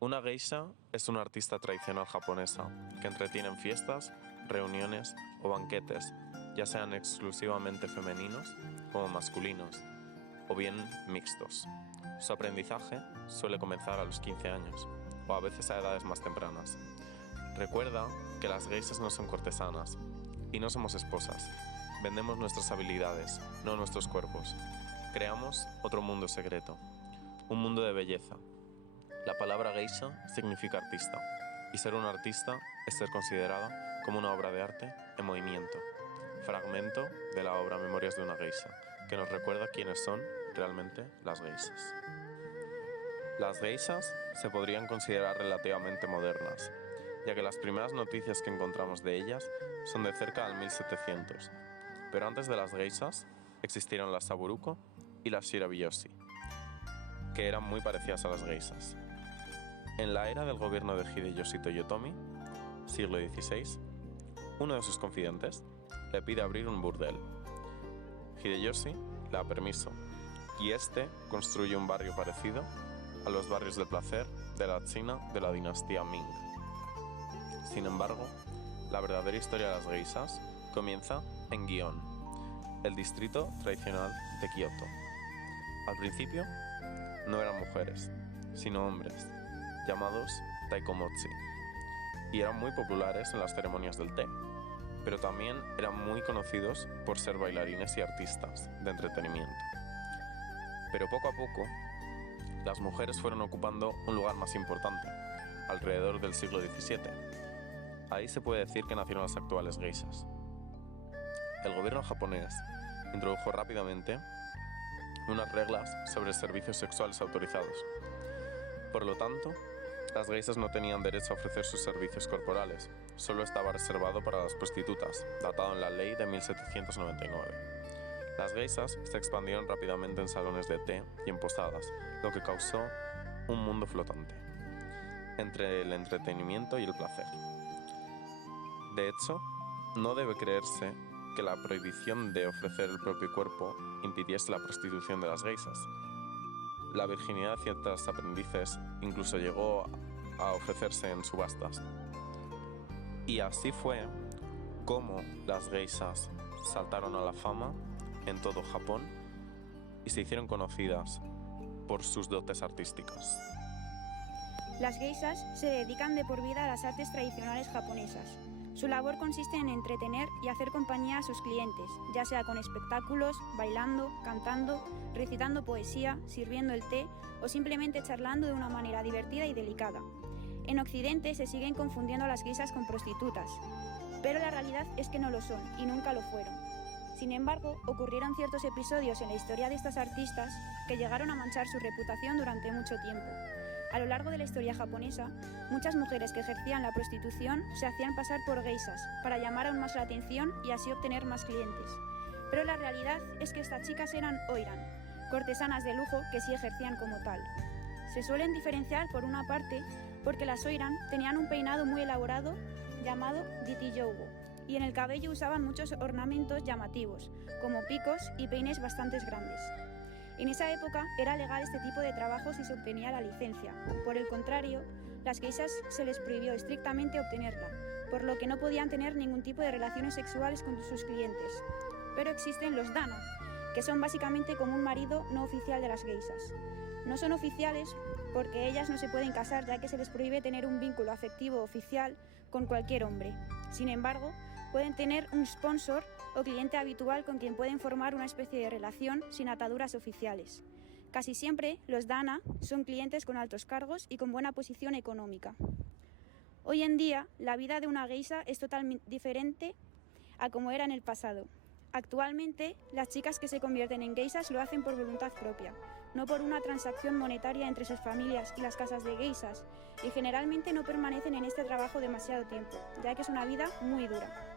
Una geisha es una artista tradicional japonesa que entretiene en fiestas, reuniones o banquetes, ya sean exclusivamente femeninos como masculinos, o bien mixtos. Su aprendizaje suele comenzar a los 15 años, o a veces a edades más tempranas. Recuerda que las geishas no son cortesanas, y no somos esposas. Vendemos nuestras habilidades, no nuestros cuerpos. Creamos otro mundo secreto, un mundo de belleza. La palabra geisha significa artista, y ser un artista es ser considerada como una obra de arte en movimiento, fragmento de la obra Memorias de una geisha, que nos recuerda quiénes son realmente las geishas. Las geishas se podrían considerar relativamente modernas, ya que las primeras noticias que encontramos de ellas son de cerca del 1700, pero antes de las geishas existieron las saburuko y las shirabiyoshi, que eran muy parecidas a las geishas. En la era del gobierno de Hideyoshi Toyotomi, siglo XVI, uno de sus confidentes le pide abrir un burdel. Hideyoshi le da permiso, y este construye un barrio parecido a los barrios del placer de la China de la dinastía Ming. Sin embargo, la verdadera historia de las geishas comienza en Gion, el distrito tradicional de Kioto. Al principio, no eran mujeres, sino hombres, llamados taikomochi, y eran muy populares en las ceremonias del té, pero también eran muy conocidos por ser bailarines y artistas de entretenimiento. Pero poco a poco, las mujeres fueron ocupando un lugar más importante, alrededor del siglo XVII. Ahí se puede decir que nacieron las actuales geishas. El gobierno japonés introdujo rápidamente unas reglas sobre servicios sexuales autorizados. Por lo tanto, las geishas no tenían derecho a ofrecer sus servicios corporales, solo estaba reservado para las prostitutas, datado en la ley de 1799. Las geishas se expandieron rápidamente en salones de té y en posadas, lo que causó un mundo flotante, entre el entretenimiento y el placer. De hecho, no debe creerse que la prohibición de ofrecer el propio cuerpo impidiese la prostitución de las geishas. La virginidad de ciertas aprendices incluso llegó a ofrecerse en subastas. Y así fue como las geishas saltaron a la fama en todo Japón y se hicieron conocidas por sus dotes artísticas. Las geishas se dedican de por vida a las artes tradicionales japonesas. Su labor consiste en entretener y hacer compañía a sus clientes, ya sea con espectáculos, bailando, cantando, recitando poesía, sirviendo el té o simplemente charlando de una manera divertida y delicada. En Occidente se siguen confundiendo a las geishas con prostitutas, pero la realidad es que no lo son y nunca lo fueron. Sin embargo, ocurrieron ciertos episodios en la historia de estas artistas que llegaron a manchar su reputación durante mucho tiempo. A lo largo de la historia japonesa, muchas mujeres que ejercían la prostitución se hacían pasar por geishas para llamar aún más la atención y así obtener más clientes. Pero la realidad es que estas chicas eran oiran, cortesanas de lujo que sí ejercían como tal. Se suelen diferenciar por una parte porque las oiran tenían un peinado muy elaborado llamado ditijougo y en el cabello usaban muchos ornamentos llamativos, como picos y peines bastante grandes. En esa época era legal este tipo de trabajo si se obtenía la licencia. Por el contrario, las geishas se les prohibió estrictamente obtenerla, por lo que no podían tener ningún tipo de relaciones sexuales con sus clientes. Pero existen los dana, que son básicamente como un marido no oficial de las geishas. No son oficiales porque ellas no se pueden casar ya que se les prohíbe tener un vínculo afectivo oficial con cualquier hombre. Sin embargo, pueden tener un sponsor o cliente habitual con quien pueden formar una especie de relación sin ataduras oficiales. Casi siempre los dana son clientes con altos cargos y con buena posición económica. Hoy en día, la vida de una geisha es totalmente diferente a como era en el pasado. Actualmente, las chicas que se convierten en geishas lo hacen por voluntad propia, no por una transacción monetaria entre sus familias y las casas de geishas, y generalmente no permanecen en este trabajo demasiado tiempo, ya que es una vida muy dura.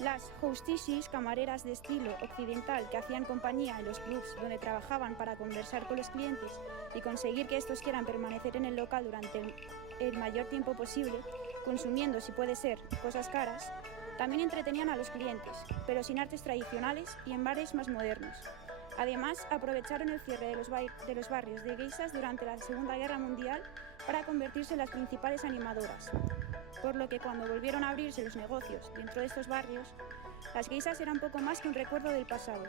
Las hostesses, camareras de estilo occidental que hacían compañía en los clubs donde trabajaban para conversar con los clientes y conseguir que estos quieran permanecer en el local durante el mayor tiempo posible, consumiendo, si puede ser, cosas caras, también entretenían a los clientes, pero sin artes tradicionales y en bares más modernos. Además, aprovecharon el cierre de los barrios de geishas durante la Segunda Guerra Mundial para convertirse en las principales animadoras, por lo que cuando volvieron a abrirse los negocios dentro de estos barrios, las geishas eran poco más que un recuerdo del pasado,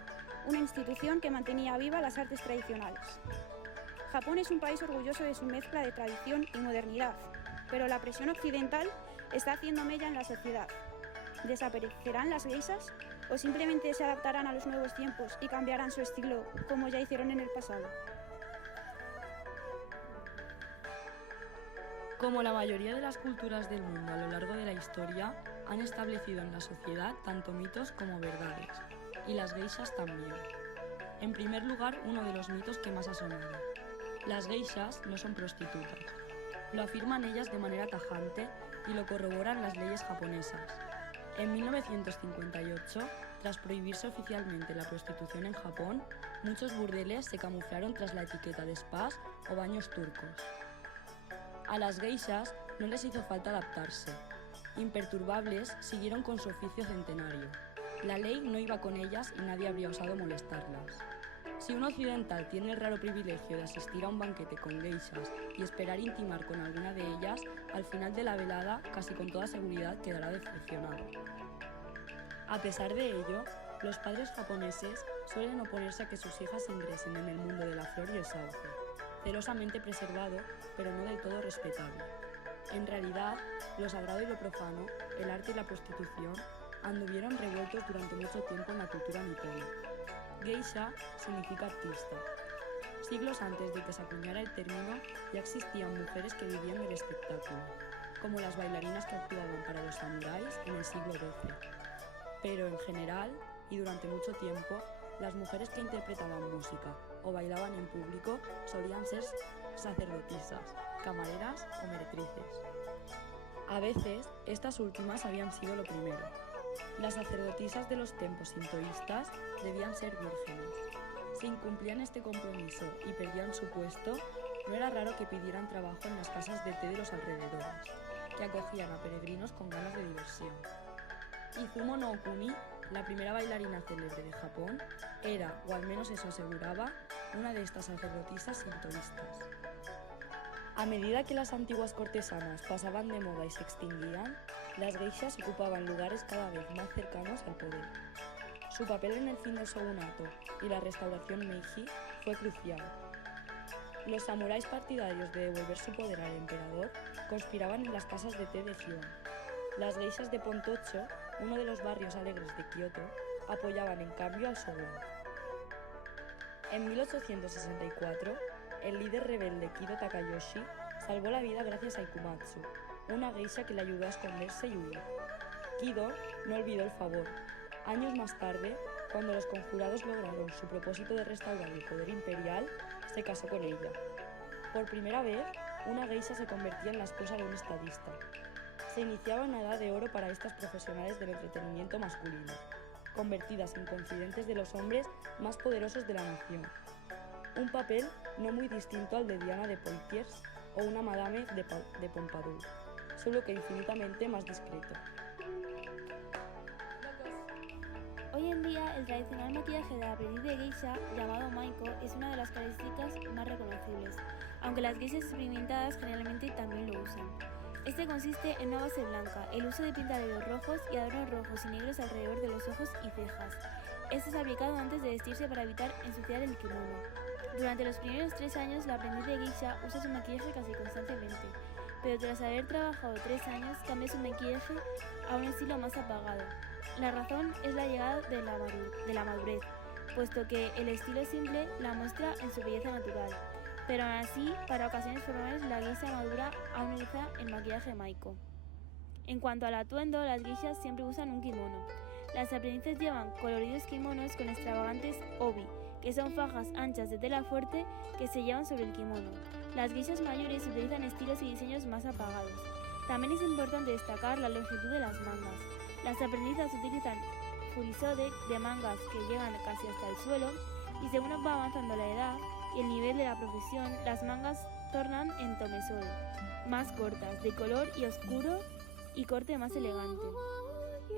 una institución que mantenía viva las artes tradicionales. Japón es un país orgulloso de su mezcla de tradición y modernidad, pero la presión occidental está haciendo mella en la sociedad. ¿Desaparecerán las geishas o simplemente se adaptarán a los nuevos tiempos y cambiarán su estilo como ya hicieron en el pasado? Como la mayoría de las culturas del mundo a lo largo de la historia, han establecido en la sociedad tanto mitos como verdades, y las geishas también. En primer lugar, uno de los mitos que más ha sonado. Las geishas no son prostitutas. Lo afirman ellas de manera tajante y lo corroboran las leyes japonesas. En 1958, tras prohibirse oficialmente la prostitución en Japón, muchos burdeles se camuflaron tras la etiqueta de spas o baños turcos. A las geishas no les hizo falta adaptarse. Imperturbables, siguieron con su oficio centenario. La ley no iba con ellas y nadie habría osado molestarlas. Si un occidental tiene el raro privilegio de asistir a un banquete con geishas y esperar intimar con alguna de ellas, al final de la velada, casi con toda seguridad quedará decepcionado. A pesar de ello, los padres japoneses suelen oponerse a que sus hijas ingresen en el mundo de la flor y el sauce, celosamente preservado, pero no del todo respetable. En realidad, lo sagrado y lo profano, el arte y la prostitución, anduvieron revueltos durante mucho tiempo en la cultura nipona. Geisha significa artista. Siglos antes de que se acuñara el término, ya existían mujeres que vivían del espectáculo, como las bailarinas que actuaban para los samuráis en el siglo XII. Pero en general, y durante mucho tiempo, las mujeres que interpretaban música o bailaban en público solían ser sacerdotisas, camareras o meretrices. A veces, estas últimas habían sido lo primero. Las sacerdotisas de los templos sintoístas debían ser vírgenes. Si incumplían este compromiso y perdían su puesto, no era raro que pidieran trabajo en las casas de té de los alrededores, que acogían a peregrinos con ganas de diversión. Izumo no Okuni, la primera bailarina célebre de Japón, era, o al menos eso aseguraba, una de estas sacerdotisas sintoístas. A medida que las antiguas cortesanas pasaban de moda y se extinguían, las geishas ocupaban lugares cada vez más cercanos al poder. Su papel en el fin del shogunato y la restauración Meiji fue crucial. Los samuráis partidarios de devolver su poder al emperador conspiraban en las casas de té de Gion. Las geishas de Pontocho, uno de los barrios alegres de Kioto, apoyaban en cambio al shogun. En 1864, el líder rebelde Kido Takayoshi salvó la vida gracias a Ikumatsu, una geisha que le ayudó a esconderse y huir. Kido no olvidó el favor. Años más tarde, cuando los conjurados lograron su propósito de restaurar el poder imperial, se casó con ella. Por primera vez, una geisha se convertía en la esposa de un estadista. Se iniciaba una edad de oro para estas profesionales del entretenimiento masculino, convertidas en confidentes de los hombres más poderosos de la nación. Un papel no muy distinto al de Diana de Poitiers o una Madame de Pompadour, solo que infinitamente más discreto. Hoy en día, el tradicional maquillaje de aprendiz de geisha, llamado maiko, es una de las características más reconocibles, aunque las geishas experimentadas generalmente también lo usan. Este consiste en una base blanca, el uso de pintaderos rojos y adornos rojos y negros alrededor de los ojos y cejas. Este es aplicado antes de vestirse para evitar ensuciar el kimono. Durante los primeros 3 años, la aprendiz de geisha usa su maquillaje casi constantemente, pero tras haber trabajado 3 años, cambia su maquillaje a un estilo más apagado. La razón es la llegada de la madurez, puesto que el estilo simple la muestra en su belleza natural. Pero aún así, para ocasiones formales, la geisha madura aún utiliza el maquillaje maiko. En cuanto al atuendo, las geishas siempre usan un kimono. Las aprendices llevan coloridos kimonos con extravagantes obi, que son fajas anchas de tela fuerte que se llevan sobre el kimono. Las geishas mayores utilizan estilos y diseños más apagados. También es importante destacar la longitud de las mangas. Las aprendizas utilizan furisode de mangas que llegan casi hasta el suelo y según va avanzando la edad y el nivel de la profesión, las mangas tornan en tomesode, más cortas, de color y oscuro y corte más elegante.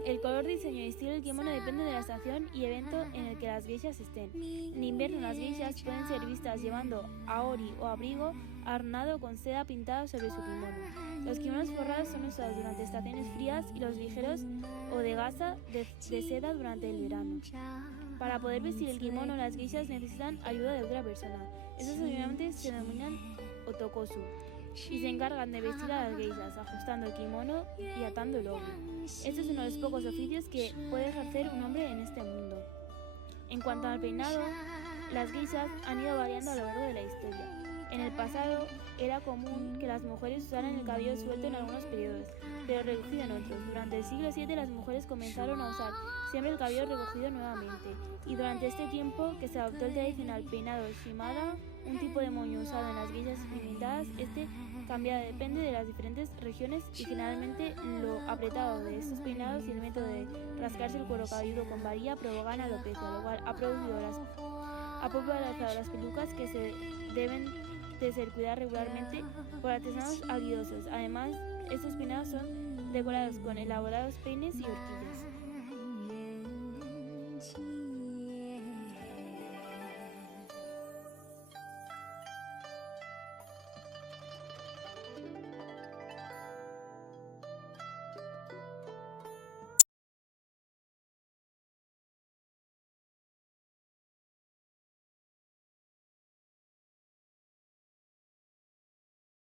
El color, diseño y estilo del kimono depende de la estación y evento en el que las geishas estén. En invierno las geishas pueden ser vistas llevando aori o abrigo adornado con seda pintada sobre su kimono. Los kimonos forrados son usados durante estaciones frías y los ligeros o de gasa de seda durante el verano. Para poder vestir el kimono, las geishas necesitan ayuda de otra persona. Estos ayudantes se denominan otokosu y se encargan de vestir a las geishas, ajustando el kimono y atando el obi. Este es uno de los pocos oficios que puede ejercer un hombre en este mundo. En cuanto al peinado, las geishas han ido variando a lo largo de la historia. En el pasado era común que las mujeres usaran el cabello suelto en algunos periodos, pero recogido en otros. Durante el siglo VII las mujeres comenzaron a usar siempre el cabello recogido nuevamente, y durante este tiempo que se adoptó el tradicional peinado shimada, un tipo de moño usado en las geishas experimentadas. Este cambia, depende de las diferentes regiones y generalmente lo apretado de estos peinados y el método de rascarse el cuero cabelludo con varilla provocan alopecia, lo cual ha popularizado las pelucas que se deben de ser cuidadas regularmente por artesanos habilidosos. Además, estos peinados son decorados con elaborados peines y horquillas.